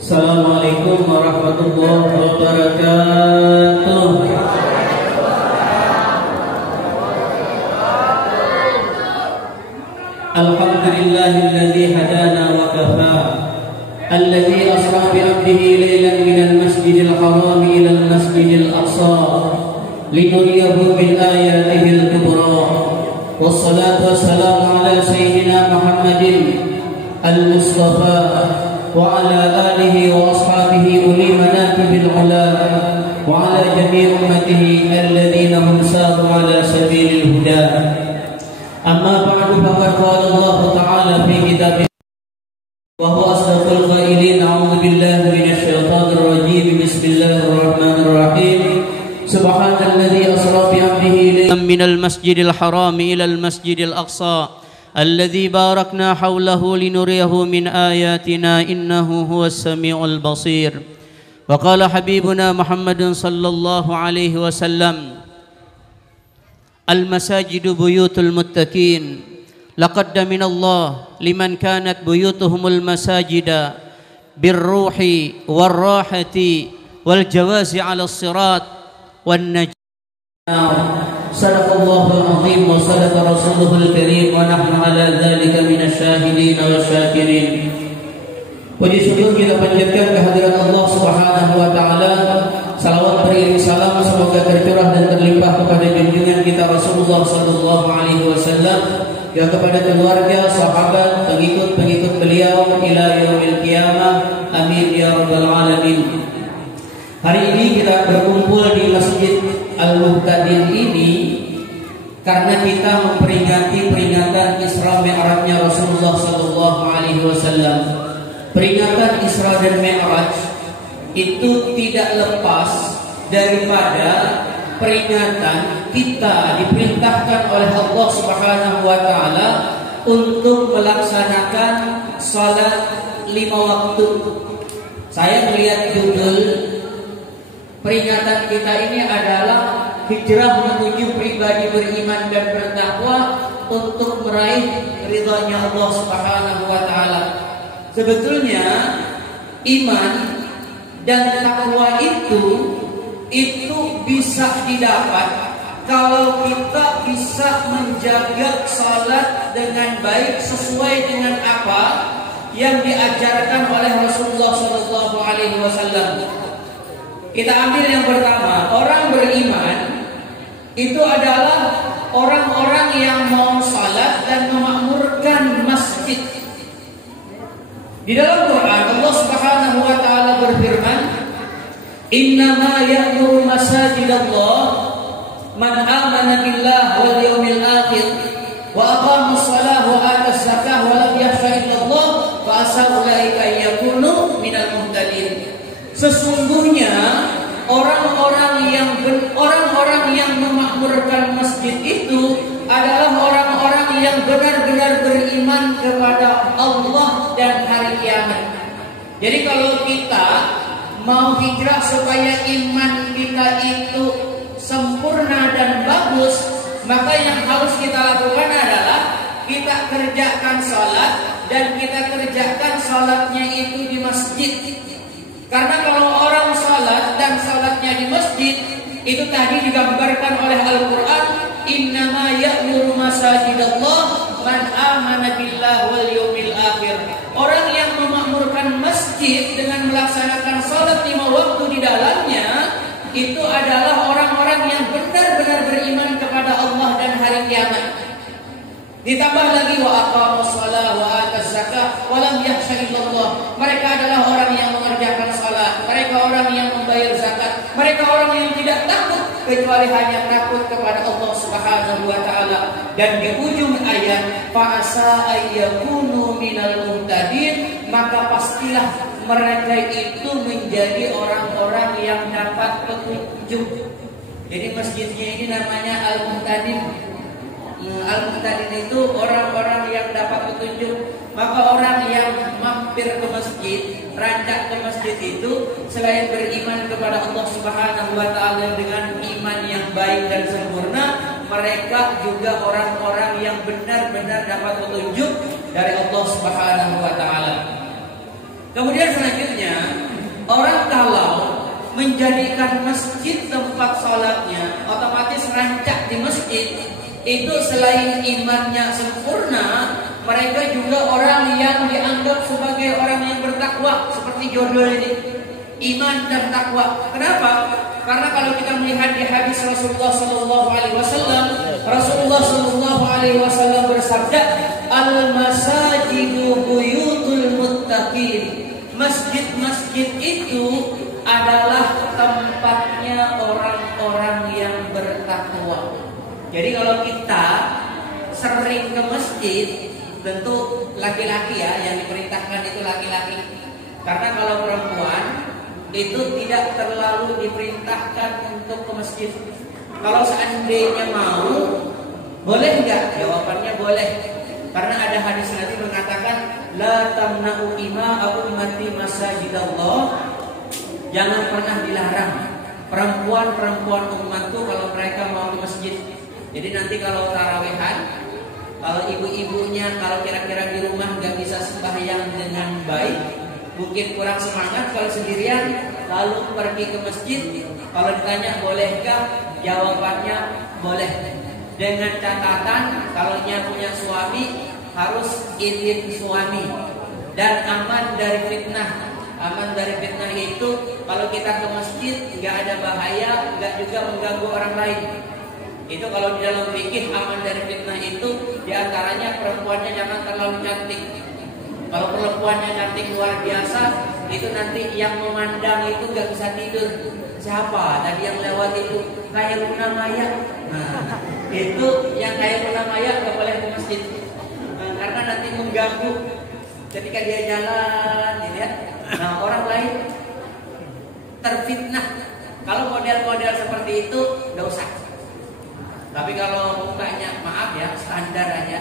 Assalamualaikum warahmatullahi wabarakatuh. Alhamdulillahilladzi hadana wa kafa, alladzi asra bi 'abdihi lailan minal masjidil haram ila al masjidil aqsa linuriyahu min ayatihil kubra. Wassalatu wassalamu ala sayyidina Muhammadin al-Mustafa wa ala alihi wa ashabihi uli manaqibil ula wa ala jami' ummatihi alladhina hum saru ala sabilil huda. Amma ba'du, faqad qala Allah ta'ala fi kitabih wa huwa asdaqul qailin. A'udzu billahi minasy syaithanir rajim. Bismillahir rahim. Subhanalladzi asra bi 'abdihi minal masjidil haram ilal masjidil aqsa alladzi barakna hawlahu linuriyahu min ayatina innahu huwas samiul basir. Wa qala habibuna Muhammadun sallallahu alaihi wasallam, al masajidu buyutul muttaqin, laqad minallah liman kanat buyutuhumul masajida birruhi warrahati wal jawazi ala sirat wan najah. Sadaqallahul azim wa sadaqa rasuluhul karim wa nahnu ala dzalika minasyahidin wasyakirin. Puji syukur kita panjatkan kehadirat Allah Subhanahu wa taala. Salawat beriring salam semoga tercurah dan terlimpah kepada junjungan kita Rasulullah sallallahu alaihi wasallam, dan kepada keluarga, sahabat, pengikut-pengikut beliau ila yaumil qiyamah. Amin ya rabbal alamin. Hari ini kita berkumpul di Masjid Al-Muhtadin ini karena kita memperingati peringatan Isra Mi'rajnya Rasulullah sallallahu alaihi wasallam. Peringatan Isra dan Mi'raj itu tidak lepas daripada peringatan kita diperintahkan oleh Allah Subhanahu wa taala untuk melaksanakan salat 5 waktu. Saya melihat judul peringatan kita ini adalah hijrah menuju pribadi beriman dan bertakwa untuk meraih ridhanya Allah Subhanahu wa taala. Sebetulnya iman dan takwa itu bisa didapat kalau kita bisa menjaga salat dengan baik sesuai dengan apa yang diajarkan oleh Rasulullah sallallahu alaihi wasallam. Kita ambil yang pertama, orang beriman itu adalah orang-orang yang mau salat dan memakmurkan masjid. Di dalam Quran Allah Subhanahu wa taala berfirman, "Innama ya'muru masajidallah man amana billahi wal yawmil akhir wa aqama as-salata wa ata az-zakata wa lam yakhsha illallah fa asa ulaika yakunu minal muhtadin." Sesungguhnya orang-orang yang memakmurkan masjid itu adalah orang-orang yang benar-benar beriman kepada Allah dan hari kiamat. Jadi kalau kita mau hijrah supaya iman kita itu sempurna dan bagus, maka yang harus kita lakukan adalah kita kerjakan salat, dan kita kerjakan salatnya itu di masjid. Karena kalau orang salat dan salatnya di masjid, itu tadi digambarkan oleh Al-Quran, innama ya'muru masajidallah man amana billahi wal yawmil akhir. Orang yang memakmurkan masjid dengan melaksanakan salat 5 waktu di dalamnya, itu adalah orang-orang yang benar-benar beriman kepada Allah dan hari kiamat. Ditambah lagi wa aqamus shalah wa ataz zakah wa lam yakhsha illallah. Mereka adalah orang yang mengerjakan salat, mereka orang yang membayar zakat, mereka orang yang tidak takut kecuali hanya takut kepada Allah Subhanahu wa taala. Dan di ujung ayat fa asa ayyakunu minal muhtadin, maka pastilah mereka itu menjadi orang-orang yang dapat petunjuk. Jadi masjidnya ini namanya Al-Muhtadin. Al-Muhtadin itu orang-orang yang dapat petunjuk. Maka orang yang mampir ke masjid, rancak ke masjid itu, selain beriman kepada Allah Subhanahu wa taala dengan iman yang baik dan sempurna, mereka juga orang-orang yang benar-benar dapat petunjuk dari Allah Subhanahu wa taala. Kemudian selanjutnya, orang kalau menjadikan masjid tempat sholatnya, otomatis rancak di masjid itu selain imannya sempurna, mereka juga orang yang dianggap sebagai orang yang bertakwa, seperti judul ini, iman dan takwa. Kenapa? Karena kalau kita melihat di hadis Rasulullah Sallallahu Alaihi Wasallam, Rasulullah Sallallahu Alaihi Wasallam bersabda, al masajidu buyutul muttaqin. Masjid-masjid itu adalah tempatnya orang-orang yang bertakwa. Jadi kalau kita sering ke masjid, tentu laki-laki ya, yang diperintahkan itu laki-laki. Karena kalau perempuan itu tidak terlalu diperintahkan untuk ke masjid. Kalau seandainya mau, boleh nggak? Jawabannya boleh. Karena ada hadis Nabi mengatakan, la tamna'u ima'a ummati masajidallah. Jangan pernah dilarang perempuan-perempuan umatku kalau mereka mau ke masjid. Jadi nanti kalau tarawehan, kalau ibu-ibunya kalau kira-kira di rumah nggak bisa sembahyang dengan baik, mungkin kurang semangat kalau sendirian, lalu pergi ke masjid. Kalau ditanya bolehkah, jawabannya boleh. Dengan catatan kalau punya suami harus izin suami dan aman dari fitnah. Aman dari fitnah itu kalau kita ke masjid nggak ada bahaya, nggak juga mengganggu orang lain. Itu kalau di dalam fikih aman dari fitnah itu diantaranya perempuannya jangan terlalu cantik. Kalau perempuannya cantik luar biasa, itu nanti yang memandang itu nggak bisa tidur. Siapa tadi yang lewat itu? Kayak Luna Maya. Nah, itu yang kayak Luna Maya nggak boleh ke masjid. Karena nanti mengganggu ketika dia jalan, dilihat. Nah, orang lain terfitnah. Kalau model-model seperti itu nggak usah. Tapi kalau mukanya maaf ya, standar aja.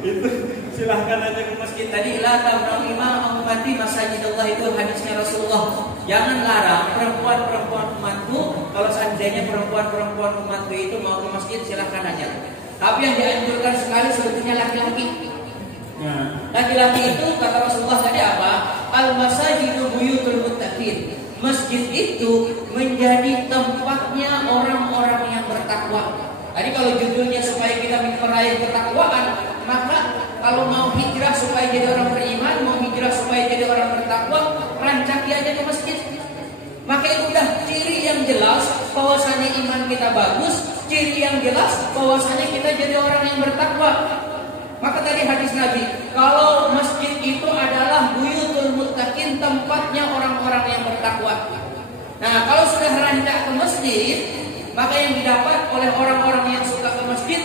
Itu silahkan aja ke masjid. Tadi la tamna'u ima'a ummati masajidallah, itu hadisnya Rasulullah. Jangan larang perempuan-perempuan umatku. Kalau seandainya perempuan-perempuan umatku itu mau ke masjid, silahkan aja. Tapi yang dianjurkan sekali sebetulnya laki-laki. Laki-laki itu kata Rasulullah tadi apa? Al masajidu buyutul muttaqin. Masjid itu menjadi tempatnya orang-orang yang bertakwa. Tadi kalau judulnya supaya kita meraih ketakwaan, maka kalau mau hijrah supaya jadi orang beriman, mau hijrah supaya jadi orang bertakwa, rancaki aja ke masjid. Maka itu udah ciri yang jelas bahwasanya iman kita bagus, ciri yang jelas bahwasanya kita jadi orang yang bertakwa. Maka tadi hadis Nabi, kalau masjid itu adalah buyutul muttaqin, tempatnya orang-orang yang bertakwa. Nah, kalau sudah rancak ke masjid, maka yang didapat oleh orang-orang yang suka ke masjid,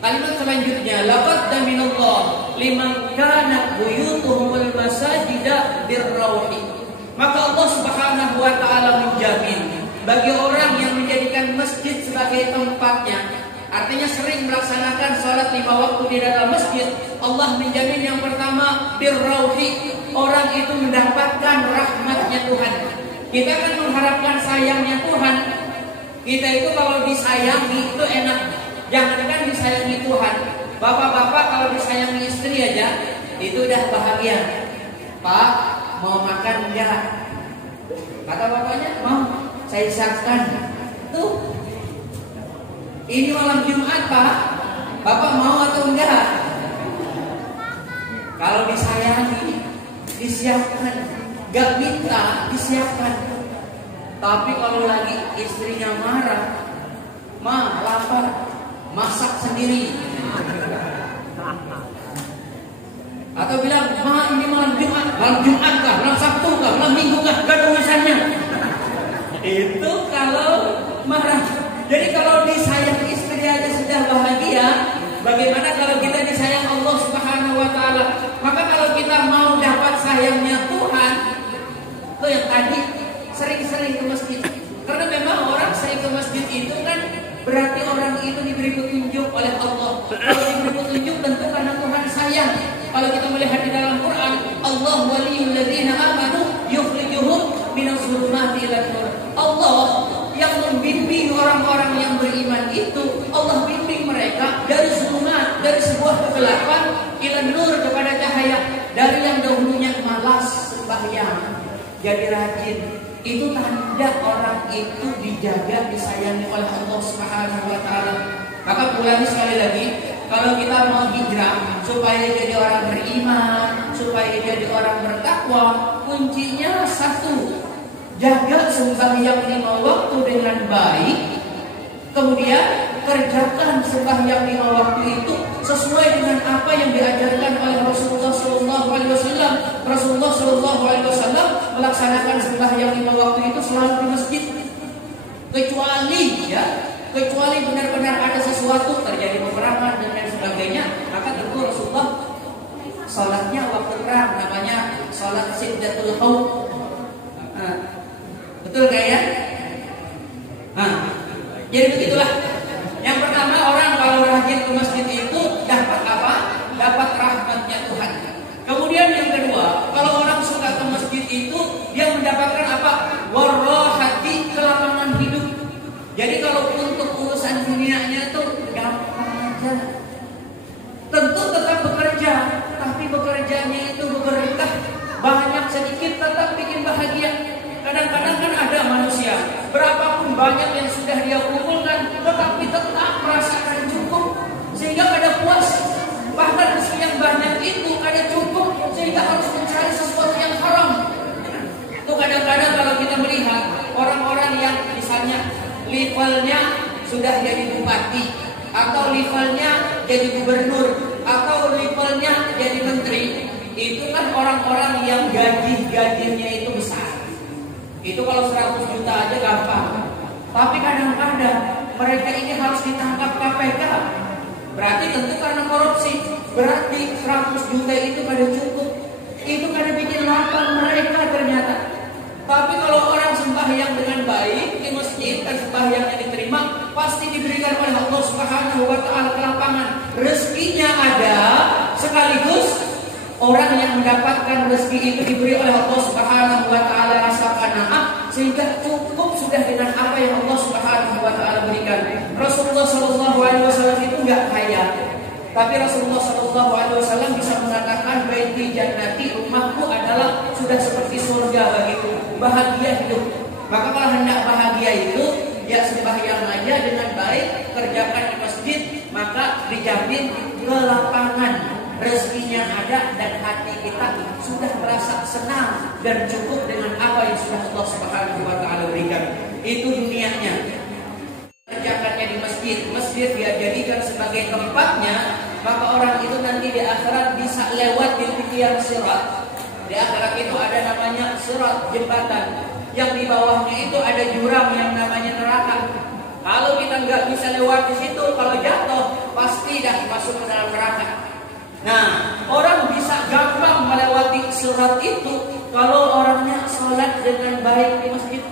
kalimat selanjutnya, laqad minallah liman kana buyutuhumul masajida birrauhi. Maka Allah Subhanahu wa taala menjamin bagi orang yang menjadikan masjid sebagai tempatnya, artinya sering melaksanakan sholat 5 waktu di dalam masjid, Allah menjamin yang pertama birrauhi, orang itu mendapatkan rahmatnya Tuhan. Kita kan mengharapkan sayangnya Tuhan. Kita itu kalau disayangi itu enak. Jangankan disayangi Tuhan, bapak-bapak kalau disayangi istri aja itu udah bahagia. Pak, mau makan enggak? Kata bapaknya, mau, saya siapkan. Tuh, ini malam Jumat Pak, bapak mau atau enggak? Kalau disayangi, disiapkan. Gak minta, disiapkan. Tapi kalau lagi istrinya marah, ma, lapar, masak sendiri. Atau bilang, ma, ini malam Jumat kah, malam Sabtu kah, malam Minggu kah, gak ada urusannya. Itu kalau marah. Jadi kalau disayang istri aja sudah bahagia, bagaimana kalau kita disayang Allah Subhanahu wa taala? Maka kalau kita mau dapat sayangnya Tuhan, itu yang tadi sering-sering ke masjid. Karena memang orang sering ke masjid itu kan berarti orang itu diberi petunjuk oleh Allah. Kalau diberi petunjuk tentu karena Tuhan sayang. Kalau kita melihat di dalam Quran, Allah waliyul ladzina amanu yukhrijuhum minas zulumati ilan nur. Allah yang membimbing orang-orang yang beriman itu, Allah bimbing mereka dari zulumat, dari sebuah kegelapan ilan nur, kepada cahaya. Dari yang dahulunya malas sembahyang jadi rajin. Itu tanda orang itu dijaga, disayangi oleh Allah Subhanahu wa taala. Maka ulangi sekali lagi, kalau kita mau hijrah supaya jadi orang beriman, supaya jadi orang bertakwa, kuncinya satu, jaga sembahyang 5 waktu dengan baik. Kemudian kerjakan sembahyang 5 waktu itu sesuai dengan apa yang diajarkan oleh Rasulullah SAW. Rasulullah SAW melaksanakan sembahyang 5 waktu itu selalu di masjid. Kecuali benar-benar ada sesuatu, terjadi peperangan dan lain sebagainya, maka tentu Rasulullah salatnya waktu perang, namanya salat Syiddatul Khawf. Betul gak ya? Jadi begitulah. Yang pertama, orang kalau rajin ke masjid itu dapat apa? Dapat rahmatnya Tuhan. Kemudian yang kedua, kalau orang suka ke masjid itu dia mendapatkan apa? Warahati, kelapangan hidup. Jadi kalau untuk urusan dunianya itu gampang aja. Tentu tetap bekerja, tapi bekerjanya itu bekerja banyak sedikit tetap bikin bahagia. Kadang-kadang kan ada manusia, berapapun banyak yang sudah dia kumpulkan, tetapi tetap merasakan cukup sehingga ada puas. Bahkan rezeki yang banyak itu ada cukup sehingga harus mencari sesuatu yang haram. Itu kadang-kadang kalau kita melihat orang-orang yang misalnya levelnya sudah jadi bupati, atau levelnya jadi gubernur, atau levelnya jadi menteri, itu kan orang-orang yang gajinya itu besar. Itu kalau 100 juta aja gampang. Tapi kadang-kadang mereka ini harus ditangkap KPK. Berarti tentu karena korupsi. Berarti 100 juta itu kada cukup. Itu kada bikin lapang mereka ternyata. Tapi kalau orang sembahyang dengan baik di masjid dan sembahyangnya diterima, pasti diberikan oleh Allah Subhanahu wa taala kelapangan. Rezekinya ada, sekaligus orang yang mendapatkan rezeki itu diberi oleh Allah Subhanahu wa taala rasa qanaah sehingga cukup sudah dengan apa yang Allah Subhanahu wa taala berikan. Rasulullah sallallahu alaihi wasallam itu enggak kaya, tapi Rasulullah sallallahu alaihi wasallam bisa mengatakan baiti jannati, rumahku adalah sudah seperti surga bagiku, bahagia hidup. Maka kalau hendak bahagia itu ya sembahyang aja dengan baik, kerjakan di masjid, maka dijamin kelapangan. Rezekinya ada dan hati kita sudah merasa senang dan cukup dengan apa yang sudah Allah Subhanahu wa taala berikan. Itu dunianya. Kerjakannya di masjid dia jadikan sebagai tempatnya, maka orang itu nanti di akhirat bisa lewat di tiang sirat. Di akhirat itu ada namanya sirat, jembatan, yang di bawahnya itu ada jurang yang namanya neraka. Kalau kita nggak bisa lewat di situ, kalau jatuh pasti dah masuk ke dalam neraka. Nah, orang bisa gampang melewati surat itu kalau orangnya sholat dengan baik di masjid.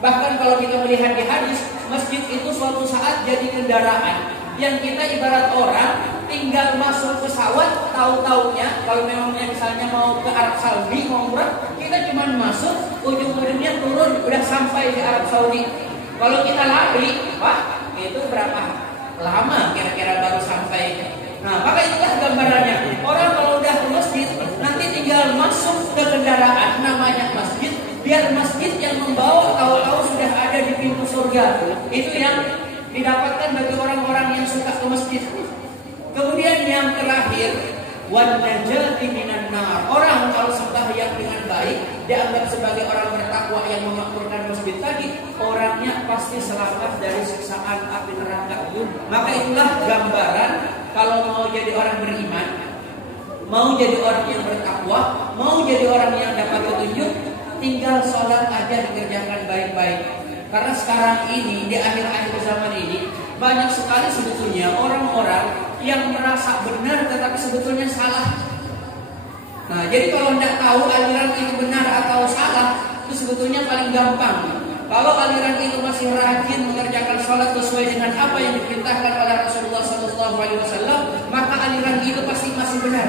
Bahkan kalau kita melihat di hadis, masjid itu suatu saat jadi kendaraan yang kita ibarat orang tinggal masuk pesawat, tahu-taunya kalau memangnya misalnya mau ke Arab Saudi mau umrah, kita cuma masuk, ujung-ujungnya turun udah sampai di Arab Saudi. Kalau kita lari, wah itu berapa lama kira-kira baru sampai. Nah, maka itulah gambarannya. Orang kalau udah ke masjid, nanti tinggal masuk ke kendaraan namanya masjid, biar masjid yang membawa tahu-tahu sudah ada di pintu surga. Itu yang didapatkan bagi orang-orang yang suka ke masjid. Kemudian yang terakhir, wan najati minan nar. Orang kalau sembahyang dengan baik, dianggap sebagai orang bertakwa yang memakmurkan masjid tadi, orangnya pasti selamat dari siksaan api neraka. Maka itulah gambaran kalau mau jadi orang beriman, mau jadi orang yang bertakwa, mau jadi orang yang dapat petunjuk, tinggal sholat aja dikerjakan baik-baik. Karena sekarang ini, di akhir-akhir zaman ini, banyak sekali sebetulnya orang-orang yang merasa benar tetapi sebetulnya salah. Nah, jadi kalau tidak tahu aliran itu benar atau salah, itu sebetulnya paling gampang. Kalau aliran itu masih rajin mengerjakan sholat sesuai dengan apa yang diperintahkan oleh Rasulullah SAW, maka aliran itu pasti masih benar.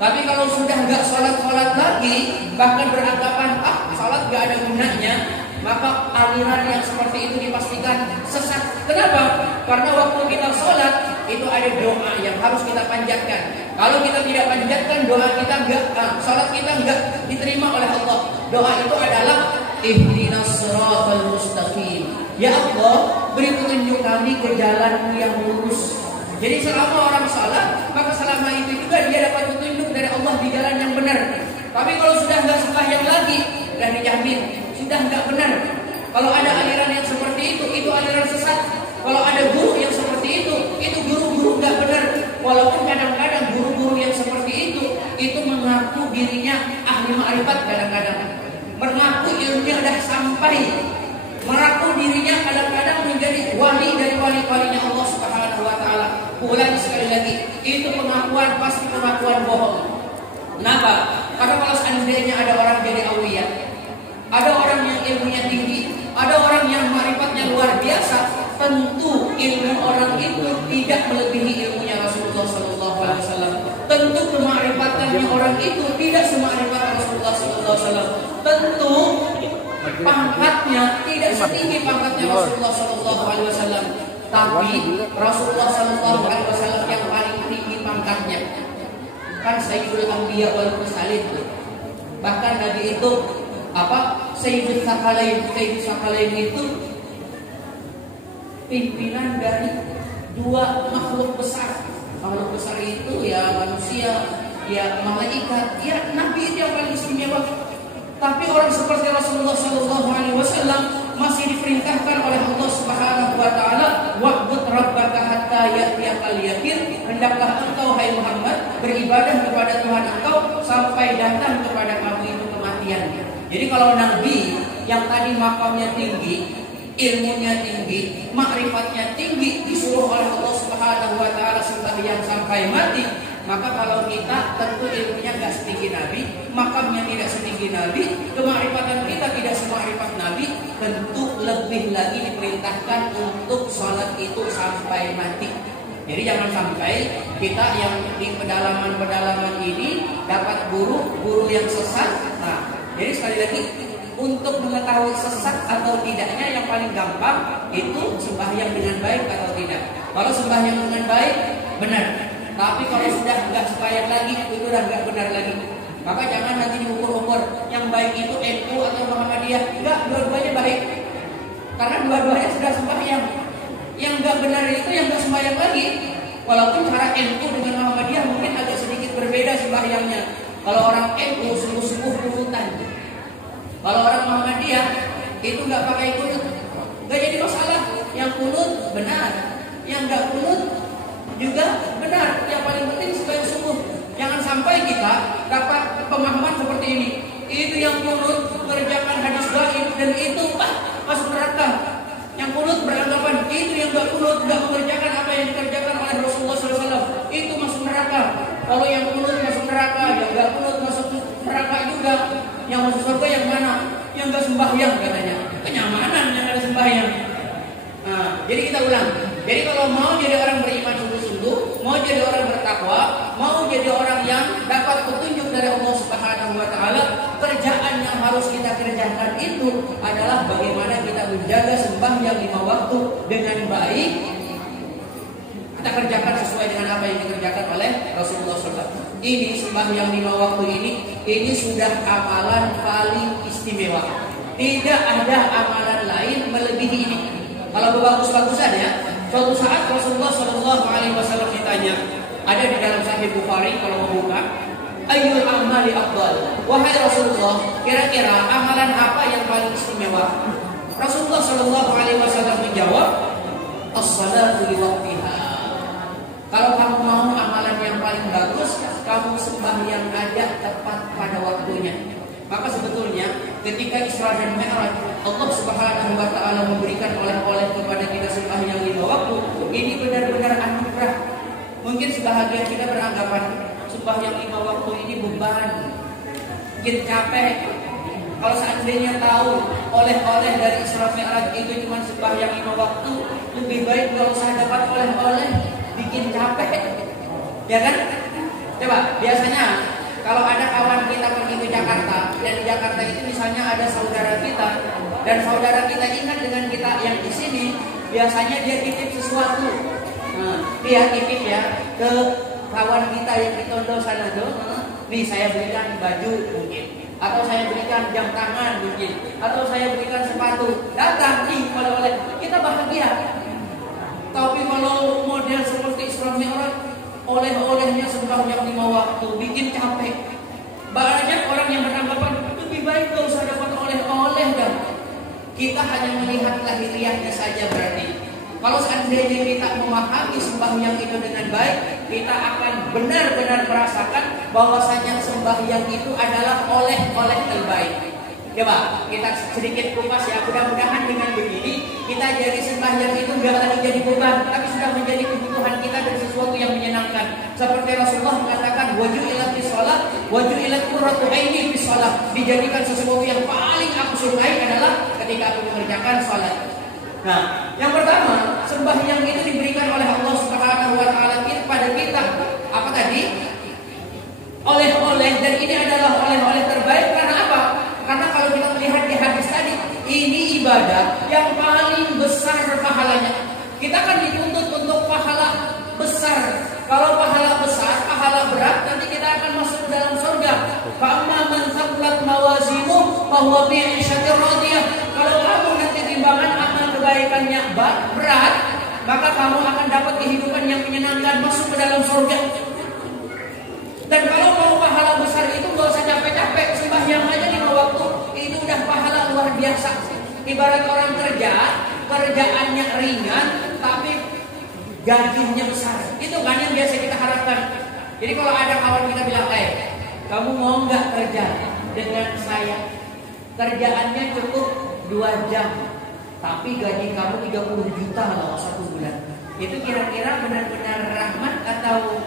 Tapi kalau sudah nggak sholat lagi, bahkan beranggapan sholat nggak ada gunanya, maka aliran yang seperti itu dipastikan sesat. Kenapa? Karena waktu kita sholat itu ada doa yang harus kita panjatkan. Kalau kita tidak panjatkan, doa kita salat kita enggak diterima oleh Allah. Doa itu adalah ihdinas siratal mustaqim. Ya Allah, beri petunjuk kami ke jalan yang lurus. Jadi selama orang salat, maka selama itu juga dia dapat petunjuk dari Allah di jalan yang benar. Tapi kalau sudah enggak sembahyang lagi, sudah dijamin sudah enggak benar. Kalau ada aliran yang seperti itu aliran sesat. Kalau ada guru yang seperti itu guru-guru enggak benar. Walaupun kadang-kadang guru-guru yang seperti itu mengaku dirinya ahli ma'rifat, kadang-kadang mengaku ilmunya sudah sampai, mengaku dirinya kadang-kadang menjadi wali dari wali-walinya Allah Subhanahu wa taala. Ulangi sekali lagi, itu pengakuan pasti pengakuan bohong. Kenapa? Karena kalau seandainya ada orang jadi aulia, ada orang yang ilmunya tinggi, ada orang yang ma'rifatnya luar biasa, tentu ilmu orang itu tidak melebihi ilmunya Rasulullah Sallallahu Alaihi Wasallam. Tentu kema'rifatannya orang itu tidak sema'rifat Rasulullah Sallallahu Alaihi Wasallam. Tentu pangkatnya tidak setinggi pangkatnya Rasulullah Sallallahu Alaihi Wasallam. Tapi Rasulullah Sallallahu Alaihi Wasallam yang paling tinggi pangkatnya kan Sayyidul Anbiya wal Mursalin. Bahkan Nabi itu Sayyidul Sakalain itu pimpinan dari dua makhluk besar. Makhluk besar itu ya manusia, ya malaikat, ya Nabi itu yang paling istimewa. Tapi orang seperti Rasulullah Sallallahu Alaihi Wasallam masih diperintahkan oleh Allah Subhanahu Wa Taala, wa'bud rabbaka hatta ya'tiyakal yaqin. Hendaklah engkau hai Muhammad beribadah kepada Tuhan engkau sampai datang kepada kamu itu kematian. Jadi kalau Nabi yang tadi makamnya tinggi, ilmunya tinggi, makrifatnya tinggi, disuruh oleh Allah Subhanahu wa taala sembahyang sampai mati, maka kalau kita tentu ilmunya enggak setinggi Nabi, makamnya tidak setinggi Nabi, kemakrifatan kita tidak semakrifat Nabi, tentu lebih lagi diperintahkan untuk sholat itu sampai mati. Jadi jangan sampai kita yang di pedalaman-pedalaman ini dapat guru yang sesat. Nah, jadi sekali lagi, untuk mengetahui sesat atau tidaknya yang paling gampang itu sembahyang dengan baik atau tidak. Kalau sembahyang dengan baik, benar. Tapi kalau sudah enggak sembahyang lagi, itu sudah enggak benar lagi. Maka jangan nanti diukur-ukur yang baik itu NU atau Muhammadiyah. Enggak, dua-duanya baik. Karena dua-duanya sudah sembahyang. Yang enggak benar itu yang enggak sembahyang lagi. Walaupun cara NU dengan Muhammadiyah mungkin agak sedikit berbeda sembahyangnya. Kalau orang NU sungguh-sungguh kunutan. Kalau orang Muhammadiyah itu nggak pakai kunut, nggak jadi masalah. Yang kunut benar, yang nggak kunut juga benar. Yang paling penting supaya sungguh. Jangan sampai kita dapat pemahaman seperti ini. Itu yang kunut mengerjakan hadis gaib dan itu masuk neraka. Yang kunut beranggapan itu yang nggak kunut, nggak mengerjakan apa yang dikerjakan oleh Rasulullah SAW, itu masuk neraka. Kalau yang kunut masuk neraka, yang nggak kunut masuk neraka juga. Yang masuk surga yang mana? Yang nggak sembahyang katanya. Kenyamanan yang ada sembahyang. Nah, jadi kita ulang. Jadi kalau mau jadi orang beriman sungguh-sungguh, mau jadi orang bertakwa, mau jadi orang yang dapat petunjuk dari Allah Subhanahu wa taala, kerjaan yang harus kita kerjakan itu adalah bagaimana kita menjaga sembahyang 5 waktu dengan baik. Kita kerjakan sesuai dengan apa yang dikerjakan oleh Rasulullah SAW. Ini sembahyang 5 waktu ini sudah amalan paling istimewa. Tidak ada amalan lain melebihi ini. Kalau bagus-bagusan ya, suatu saat Rasulullah SAW ditanya, ada di dalam Sahih Bukhari kalau mau buka, ayyul amali afdal. Wahai Rasulullah, kira-kira amalan apa yang paling istimewa? Rasulullah SAW menjawab, as-salatu li waqtiha. Kalau kamu mau amalan yang paling bagus, kamu sembahyang aja tepat pada waktunya. Maka sebetulnya ketika Isra dan Mi'raj, Allah Subhanahu wa taala memberikan oleh-oleh kepada kita sembahyang 5 waktu, ini benar-benar anugerah. Mungkin sebahagian kita beranggapan sembahyang 5 waktu ini beban, bikin capek. Kalau seandainya tahu oleh-oleh dari Isra Mi'raj itu cuma sembahyang 5 waktu, lebih baik kalau saya dapat oleh-oleh bikin capek. Ya kan? Coba, biasanya kalau ada kawan kita pergi ke Jakarta, dan di Jakarta itu misalnya ada saudara kita, dan saudara kita ingat dengan kita yang di sini, biasanya dia titip sesuatu. Nah, dia titip ya ke kawan kita yang di Tondo sana tuh, nih saya belikan baju mungkin, atau saya berikan jam tangan mungkin, atau saya berikan sepatu, datang nih oleh-oleh, kita bahagia. Tapi kalau model seperti Isra Mi'raj, oleh-olehnya sembahyang 5 waktu, bikin capek. Banyak orang yang beranggapan lebih baik gak usah dapat oleh-oleh dah. Kita hanya melihat lahiriahnya saja berarti. Kalau seandainya kita memahami sembahyang itu dengan baik, kita akan benar-benar merasakan bahwasanya sembahyang itu adalah oleh-oleh terbaik. Coba kita sedikit kupas ya, mudah-mudahan dengan begini kita jadi sembahyang itu enggak lagi jadi beban, tapi sudah menjadi kebutuhan kita dan sesuatu yang menyenangkan. Seperti Rasulullah mengatakan, waju'ilat bis shalah, waju'ilat qurratu aini bis shalah. Dijadikan sesuatu yang paling aku sukai adalah ketika aku mengerjakan salat. Nah, yang pertama, sembahyang itu diberikan oleh Allah Subhanahu wa taala kepada kita. Apa tadi? Oleh-oleh, dan ini adalah oleh-oleh terbaik. Karena apa? Karena kalau kita melihat di hadis tadi, ini ibadah yang paling besar pahalanya. Kita kan dituntut untuk pahala besar. Kalau pahala besar, pahala berat, nanti kita akan masuk ke dalam surga. Fa'amma man thaqulat mawazinuhu fahuwa fi 'ishatin radiyah. Kalau kamu nanti timbangan amal kebaikannya berat, maka kamu akan dapat kehidupan yang menyenangkan, masuk ke dalam surga. Dan kalau mau pahala besar itu gak usah capek-capek, sembahyang aja 5 waktu, itu udah pahala luar biasa. Ibarat orang kerja, kerjaannya ringan, tapi gajinya besar. Itu kan yang biasa kita harapkan. Jadi kalau ada kawan kita bilang, kamu mau nggak kerja dengan saya? Kerjaannya cukup 2 jam, tapi gaji kamu 30 juta loh 1 bulan. Itu kira-kira benar-benar rahmat atau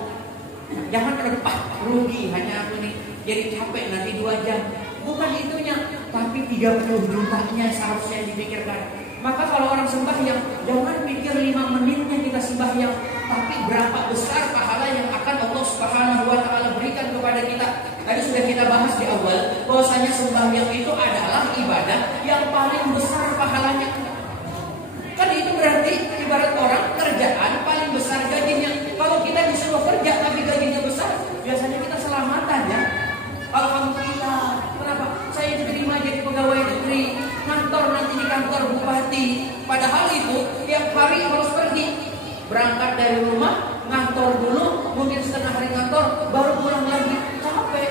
jangan terlepas rugi hanya aku nih jadi capek nanti 2 jam? Bukan itunya, tapi 30 jutanya seharusnya dipikirkan. Maka kalau orang sembahyang, jangan pikir 5 menitnya kita sembahyang, tapi berapa besar pahala yang akan Allah Subhanahu wa taala berikan kepada kita. Tadi sudah kita bahas di awal bahwasanya sembahyang itu adalah ibadah yang paling besar pahalanya. Kan itu berarti ibarat orang kerjaan paling besar gajinya. Kalau kita disuruh kerja tapi gajinya besar, biasanya kita selamatan ya. Alhamdulillah, kenapa? Saya diterima jadi pegawai negeri, kantor nanti di kantor bupati. Padahal itu tiap hari harus pergi, berangkat dari rumah, ngantor dulu, mungkin setengah hari kantor, baru pulang lagi, capek.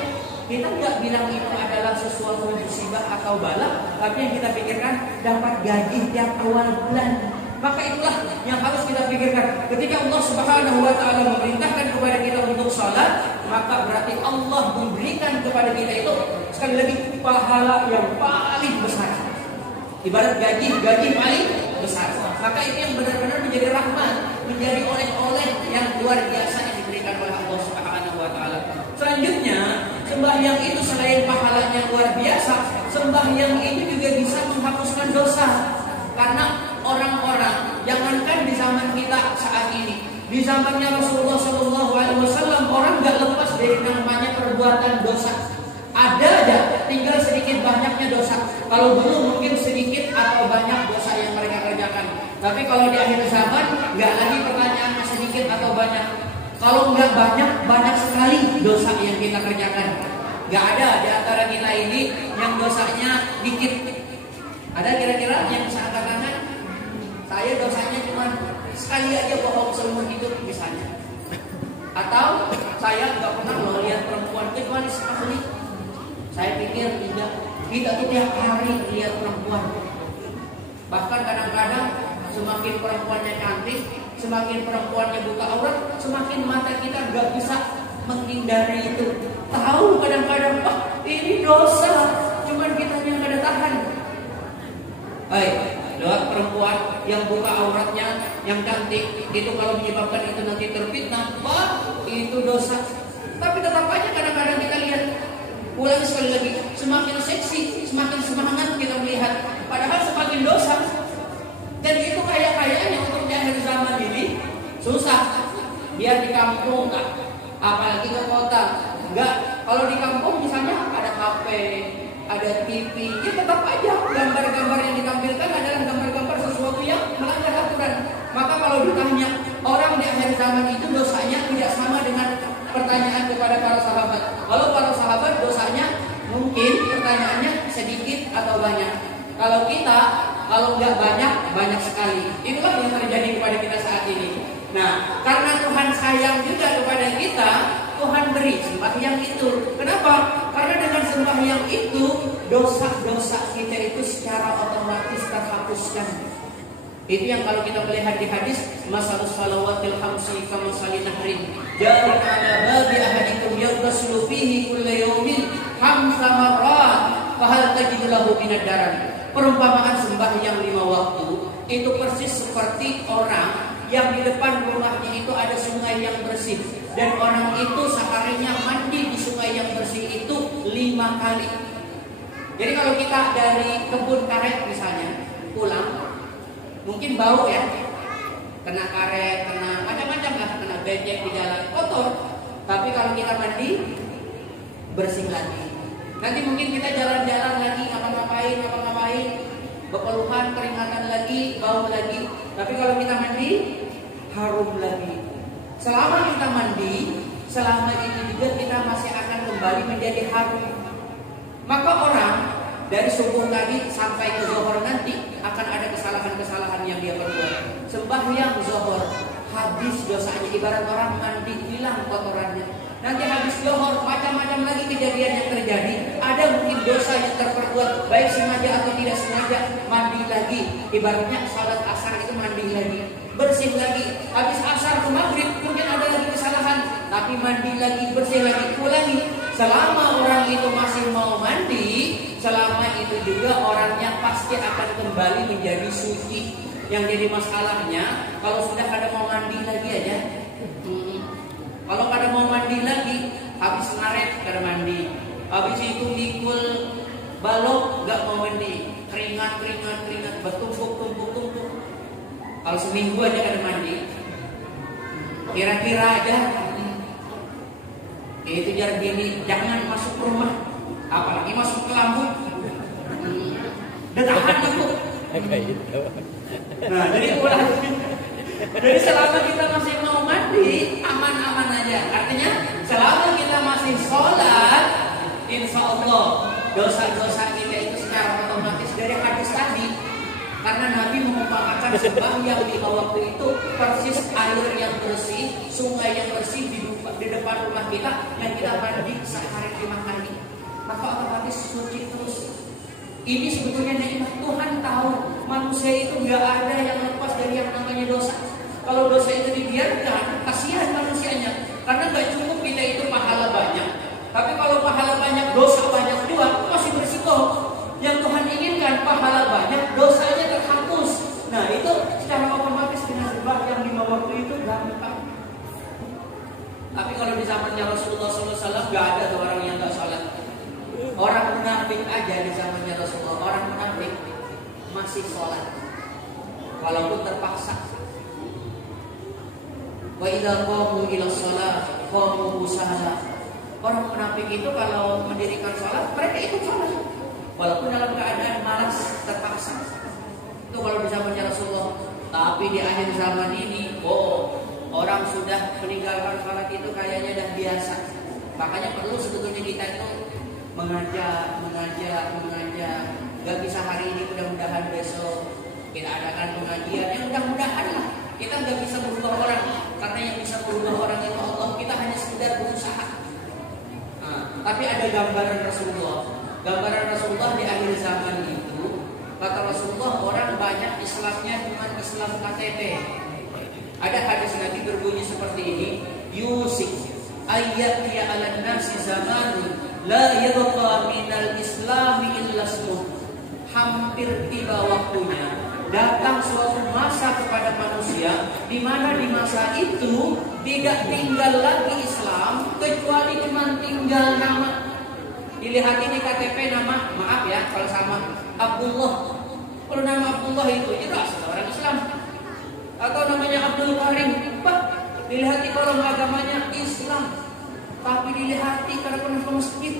Kita nggak bilang itu adalah sesuatu musibah atau bala, tapi yang kita pikirkan dapat gaji tiap awal bulan. Maka itulah yang harus kita pikirkan. Ketika Allah Subhanahu wa taala memerintahkan kepada kita untuk salat, maka berarti Allah memberikan kepada kita itu sekali lagi pahala yang paling besar. Ibarat gaji paling besar. Maka itu yang benar-benar menjadi rahmat, menjadi oleh-oleh yang luar biasa yang diberikan oleh Allah Subhanahu wa taala. Selanjutnya, sembahyang itu selain pahalanya luar biasa, sembahyang itu juga bisa menghapuskan dosa. Karena orang-orang, jangankan di zaman kita saat ini, di zamannya Rasulullah SAW, orang nggak lepas dari namanya perbuatan dosa. Ada aja, tinggal sedikit banyaknya dosa. Kalau dulu mungkin sedikit atau banyak dosa yang mereka kerjakan. Tapi kalau di akhir zaman, nggak lagi pertanyaannya sedikit atau banyak. Kalau nggak banyak sekali dosa yang kita kerjakan. Nggak ada di antara kita ini yang dosanya dikit. Ada kira-kira yang bisa angkat tangan? Saya dosanya cuma sekali aja bohong seumur hidup misalnya. Atau saya nggak pernah loh lihat perempuan kecuali sekali. Saya pikir tidak. Kita tuh tiap hari lihat perempuan. Bahkan kadang-kadang semakin perempuannya cantik, semakin perempuannya buka aurat, semakin mata kita nggak bisa menghindari itu. Tahu kadang-kadang, ini dosa, cuman kita yang nggak ada tahan. Lihat perempuan yang buka auratnya, yang cantik, itu kalau menyebabkan itu nanti terfitnah, itu dosa. Tapi tetap aja kadang-kadang kita lihat. Ulang sekali lagi, semakin seksi, semakin semangat kita melihat. Padahal semakin dosa. Dan itu kayaknya untuk di akhir zaman ini susah. Biar di kampung enggak, apalagi ke kota. Enggak, kalau di kampung misalnya ada kafe, ada TV, ya tetap aja gambar-gambar yang ditampilkan adalah gambar-gambar sesuatu yang melanggar aturan. Maka kalau ditanya orang di akhir zaman itu dosanya tidak sama dengan pertanyaan kepada para sahabat. Kalau para sahabat dosanya mungkin pertanyaannya sedikit atau banyak. Kalau kita, kalau nggak banyak, banyak sekali. Itulah yang terjadi kepada kita saat ini. Nah, karena Tuhan sayang juga kepada kita, Tuhan beri sembahyang itu. Kenapa? Karena dengan sembahyang itu, dosa-dosa kita itu secara otomatis terhapuskan. Itu yang kalau kita melihat di hadis, masalus salawatil khamsi kama salinahrin jari ala babi ahadikum yaghtasilu fihi kulla yawmin khamsa marrat fahal tajidu lahu minad daran. Perumpamaan sembahyang 5 waktu itu persis seperti orang yang di depan rumahnya itu ada sungai yang bersih, dan orang itu seharinya mandi di sungai yang bersih itu 5 kali. Jadi kalau kita dari kebun karet misalnya pulang, mungkin bau ya, kena karet, kena macam-macam lah, kena becek di jalan, kotor. Tapi kalau kita mandi, bersih lagi. Nanti mungkin kita jalan-jalan lagi, ngapa-ngapain, bepeluhan, keringatan lagi, bau lagi. Tapi kalau kita mandi, harum lagi. Selama kita mandi, selama itu juga kita masih akan kembali menjadi harum. Maka orang dari subuh tadi sampai ke zuhur nanti akan ada kesalahan-kesalahan yang dia perbuat. Sembahyang zuhur habis dosanya, ibarat orang mandi hilang kotorannya. Nanti habis zuhur macam-macam lagi kejadian yang terjadi. Ada mungkin dosa yang terperbuat, baik sengaja atau tidak sengaja, mandi lagi. Ibaratnya salat asar itu mandi lagi, bersih lagi. Habis asar ke maghrib mungkin ada lagi kesalahan, tapi mandi lagi, bersih lagi, ulangi. Selama orang itu masih mau mandi, selama itu juga orangnya pasti akan kembali menjadi suci. Yang jadi masalahnya kalau sudah ada mau mandi lagi aja. Kalau pada mau mandi lagi, habis ngaret kada mandi, habis itu mikul balok gak mau mandi, keringat, bertumpuk. Kalau seminggu aja kada mandi, kira-kira aja. Itu jar gini, jangan masuk rumah, apalagi masuk ke lampu. Detahan itu. Nah, jadi selama kita masih mau mandi, aman-aman aja. Artinya selama kita masih sholat, insya Allah dosa-dosa kita itu secara otomatis dari hadis tadi. Karena Nabi mengumpamakan sembahyang 5 waktu itu persis air yang bersih, sungai yang bersih di depan rumah kita, yang kita mandi sehari 5 kali. Maka otomatis suci terus. Ini sebetulnya nikmat. Tuhan tahu manusia itu nggak ada yang lepas dari yang namanya dosa. Kalau dosa itu dibiarkan, kasihan manusianya. Karena nggak cukup kita itu pahala banyak, tapi kalau pahala banyak, dosa banyak juga, masih berisiko. Yang Tuhan inginkan pahala banyak, dosanya terhapus. Nah itu secara otomatis dengan sembahyang 5 waktu itu gampang. Tapi kalau di zamannya Rasulullah SAW nggak ada tuh orang yang nggak sholat. Orang munafik aja di zamannya Rasulullah, orang munafik masih sholat walaupun terpaksa. Wa idza qamu ila shalah qamu kusala. Orang munafik itu kalau mendirikan sholat, mereka ikut sholat walaupun dalam keadaan malas, terpaksa. Itu kalau di zamannya Rasulullah. Tapi di akhir zaman ini, orang sudah meninggalkan sholat itu kayaknya dah biasa. Makanya perlu sebetulnya kita itu mengajak. Gak bisa hari ini, mudah-mudahan besok kita adakan pengajian. Yang mudah-mudahan lah. Kita gak bisa berubah orang, karena yang bisa berubah orang itu Allah. Kita hanya sekedar berusaha. Tapi ada gambaran Rasulullah. Gambaran Rasulullah di akhir zaman itu, kata Rasulullah, orang banyak Islamnya cuma Islam KTP. Ada hadis Nabi berbunyi seperti ini, Yusik ayat ya ala nasi zamanun la yabqa minal islami illa ismuh. Hampir tiba waktunya, datang suatu masa kepada manusia di mana di masa itu tidak tinggal lagi Islam kecuali cuma tinggal nama. Dilihat ini KTP nama, maaf ya kalau sama Abdullah. Kalau nama Abdullah itu jelas orang Islam. Atau namanya Abdul Karim, Pak, dilihat kolom agamanya Islam. Tapi dilihat kalau pernah ke masjid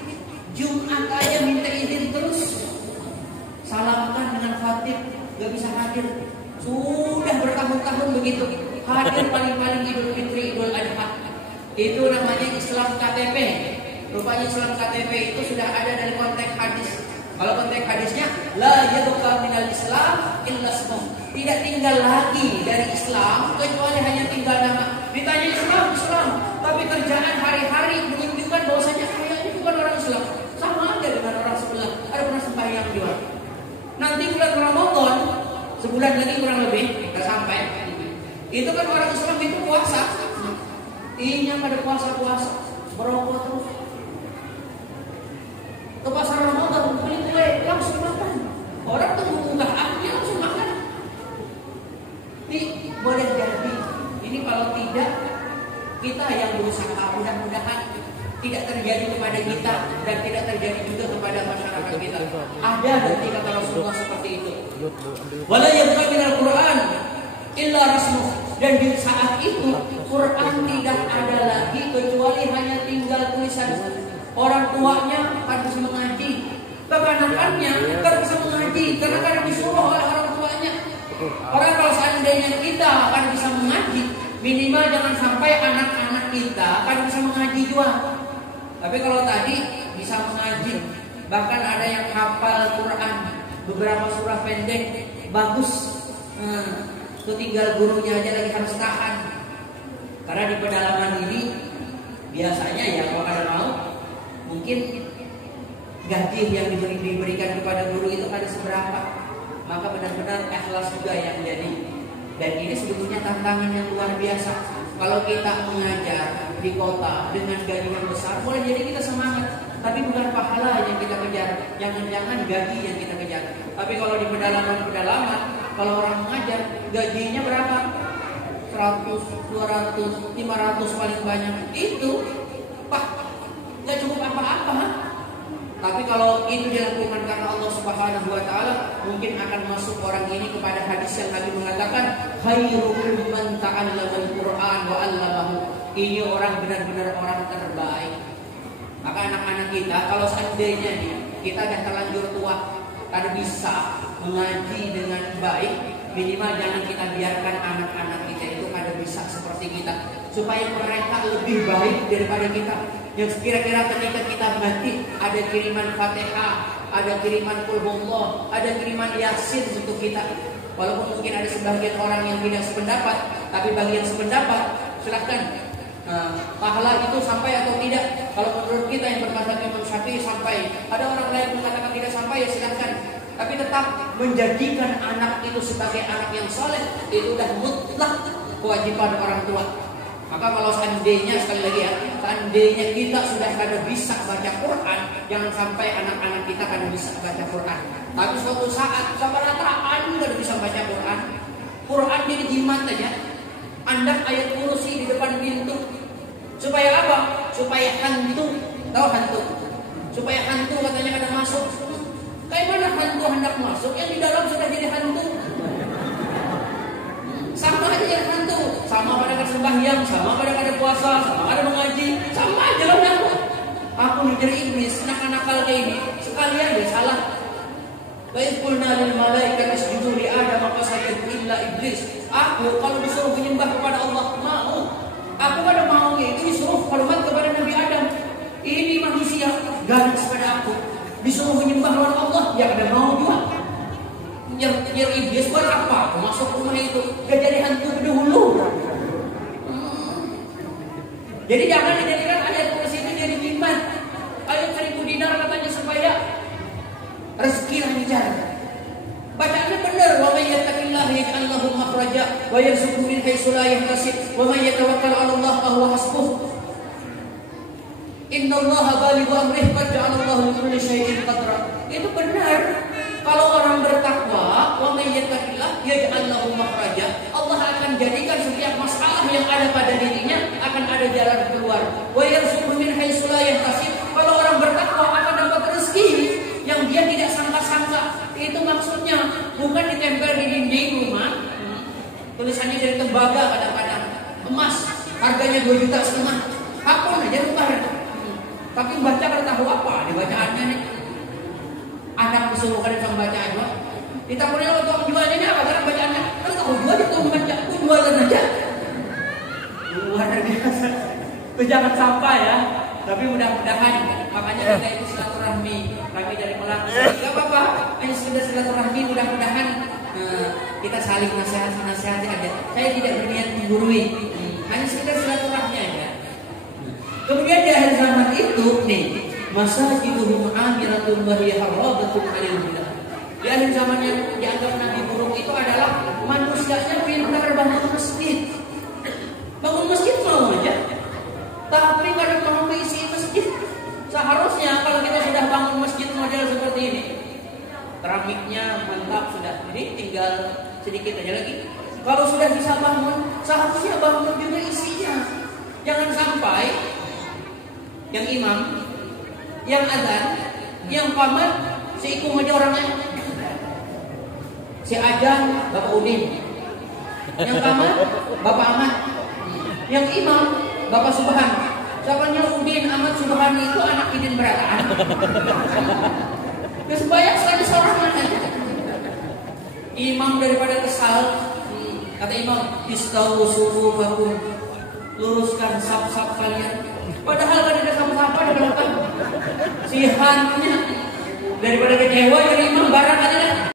Jumat aja minta izin terus. Salamkan dengan khatib, gak bisa hadir. Sudah bertahun-tahun begitu. Hadir paling-paling Idul Fitri, Idul Adha. Itu namanya Islam KTP. Rupanya Islam KTP itu sudah ada dari konteks hadis. Kalau konteks hadisnya la yabqa minal Islam illa ismuh. Tidak tinggal lagi dari Islam kecuali hanya tinggal nama. Ditanya Islam, Islam, tapi kerjaan hari-hari menunjukkan bahwasanya kayaknya bukan orang Islam. Sama aja dengan orang sebelah. Ada pernah sembahyang juga. Nanti bulan Ramadan, sebulan lagi kurang lebih kita sampai. Itu kan orang Islam itu puasa. Iya pada puasa-puasa, merokok terus. Ke pasar Ramadan beli kue langsung makan. Orang tuh buka api langsung makan. Ini boleh jadi. Ini kalau tidak kita yang berusaha, mudah-mudahan tidak terjadi kepada kita dan tidak terjadi juga kepada masyarakat kita. Ada nanti kata Rasulullah seperti itu. Wala yabqa minal Qur'an illa rasmuh. Dan di saat itu Quran tidak ada lagi kecuali hanya tinggal tulisan. Orang tuanya kan bisa mengaji, kekanakannya kan bisa mengaji karena kan disuruh oleh orang tuanya. Orang kalau seandainya kita akan bisa mengaji, minimal jangan sampai anak-anak kita akan bisa mengaji juga. Tapi kalau tadi bisa mengaji, bahkan ada yang hafal Quran beberapa surah pendek bagus. Itu tinggal gurunya aja lagi harus tahan. Karena di pedalaman ini biasanya ya kalau ada mau mungkin gaji yang diberikan kepada guru itu ada seberapa. Maka benar-benar ikhlas juga yang jadi. Dan ini sebetulnya tantangan yang luar biasa. Kalau kita mengajar di kota dengan gaji yang besar, boleh jadi kita semangat. Tapi bukan pahala yang kita kejar. Jangan-jangan gaji yang kita kejar. Tapi kalau di pedalaman, kalau orang mengajar gajinya berapa? 100, 200, 500 paling banyak. Itu Pak, nggak cukup apa-apa. Tapi kalau itu dilakukan karena Allah Subhanahu wa taala, mungkin akan masuk orang ini kepada hadis yang Nabi mengatakan, khairukum man ta'allamal Qur'an wa 'allamahu. Ini orang benar-benar orang terbaik. Maka anak-anak kita kalau seandainya nih kita sudah terlanjur tua, kada bisa mengaji dengan baik, minimal jangan kita biarkan anak-anak kita itu kada bisa seperti kita, supaya mereka lebih baik daripada kita. Yang kira-kira ketika kita mati ada kiriman Fatihah, ada kiriman Qul Huwallah, ada kiriman Yasin untuk kita. Walaupun mungkin ada sebagian orang yang tidak sependapat, tapi bagi yang sependapat silahkan. Pahala itu sampai atau tidak? Kalau menurut kita yang bermadzhab Imam Syafi'i sampai. Ada orang lain mengatakan tidak sampai, ya silahkan. Tapi tetap menjadikan anak itu sebagai anak yang soleh itu sudah mutlak kewajiban orang tua. Maka kalau seandainya, sekali lagi ya, seandainya kita sudah kada bisa baca Quran, jangan sampai anak-anak kita kada bisa baca Quran. Tapi suatu saat sama rataan kada bisa baca Quran. Quran jadi jimat aja. Anda ayat kursi di depan pintu. Supaya apa? Supaya hantu. Tahu hantu? Supaya hantu katanya kada masuk. Kayak mana hantu hendak masuk yang di dalam sudah jadi hantu? Sama aja jadi hantu. Sama pada kada sembahyang, sama pada kada puasa, sama kada mengaji, sama aja lah aku. Aku menjadi iblis, nakal-nakal kayak ini. Sekalian dia salah. Wa idh qulna lil malaikati isjudu li Adam fasajadu illa iblis. Aku kalau disuruh menyembah kepada Allah mau. Aku pada maunya itu disuruh hormat kepada Nabi Adam. Ini manusia ganas pada aku. Disuruh menyembah lawan Allah, ya ada mau juga. Yang iblis buat apa? Masuk rumah itu gak jadi hantu dahulu. Jadi jangan dijadikan ayat kursi itu jadi jimat. Ayat 1000 dinar katanya supaya rezeki lancar. Bacaannya benar. Wa may yattaqillaha yaj'al lahu makhraja wa yarzuqhu min haitsu la yahtasib wa may yatawakkal 'ala Allah fa huwa hasbuh. Innallaha balighu amrihi qad ja'ala Allahu li kulli syai'in qadra. Itu benar. Kalau orang bertakwa, wa may yattaqillaha yaj'al lahu makhraja, Allah akan jadikan setiap masalah yang ada pada dirinya akan ada jalan keluar. Wa yarzuqhu min haitsu la yahtasib. Kalau orang bertakwa akan dapat rezeki yang dia tidak sangka-sangka. Itu maksudnya, bukan ditempel di dinding rumah. Tulisannya dari tembaga kadang-kadang. Emas harganya 2,5 juta. Hapun aja tukar. Tapi baca kan tahu apa di bacaannya nih. Anak disuruh kan baca aja. Ditakurin oleh tukang jualnya ini apa? Karena bacaannya kan tahu jual itu baca. Aku jualan aja. Luar biasa. Jangan sampai ya. Tapi mudah-mudahan makanya kita itu silaturahmi. Kami dari Malang. Enggak apa-apa. Hanya sekedar silaturahmi, mudah-mudahan kita saling nasihati aja. Saya tidak berniat menggurui. Hanya sekedar silaturahmi aja. Kemudian di akhir zaman itu nih, masajiduhum amiratun wa hiya harabatun 'alal bidah. Di akhir zaman yang dianggap Nabi buruk itu adalah manusianya pintar bangun masjid. Bangun masjid mau aja, tapi kadang mau isi masjid. Seharusnya kalau kita sudah bangun masjid model seperti ini, keramiknya mantap sudah, jadi tinggal sedikit aja lagi. Kalau sudah bisa bangun, seharusnya bangun juga isinya. Jangan sampai yang imam, yang adzan, yang paman, si ikung aja orangnya. Si Ajan, Bapak Udin. Yang paman, Bapak Ahmad. Yang imam, Bapak Subhan. Siapanya Udin, Ahmad, Subhan itu anak Idin Berataan. Ya sebanyak sekali sorangan aja. Imam daripada kesal, kata imam, istawu sufufakum, luruskan saf-saf kalian. Padahal kan ada saf-saf di belakang. Si hantunya daripada kecewa jadi imam barang aja.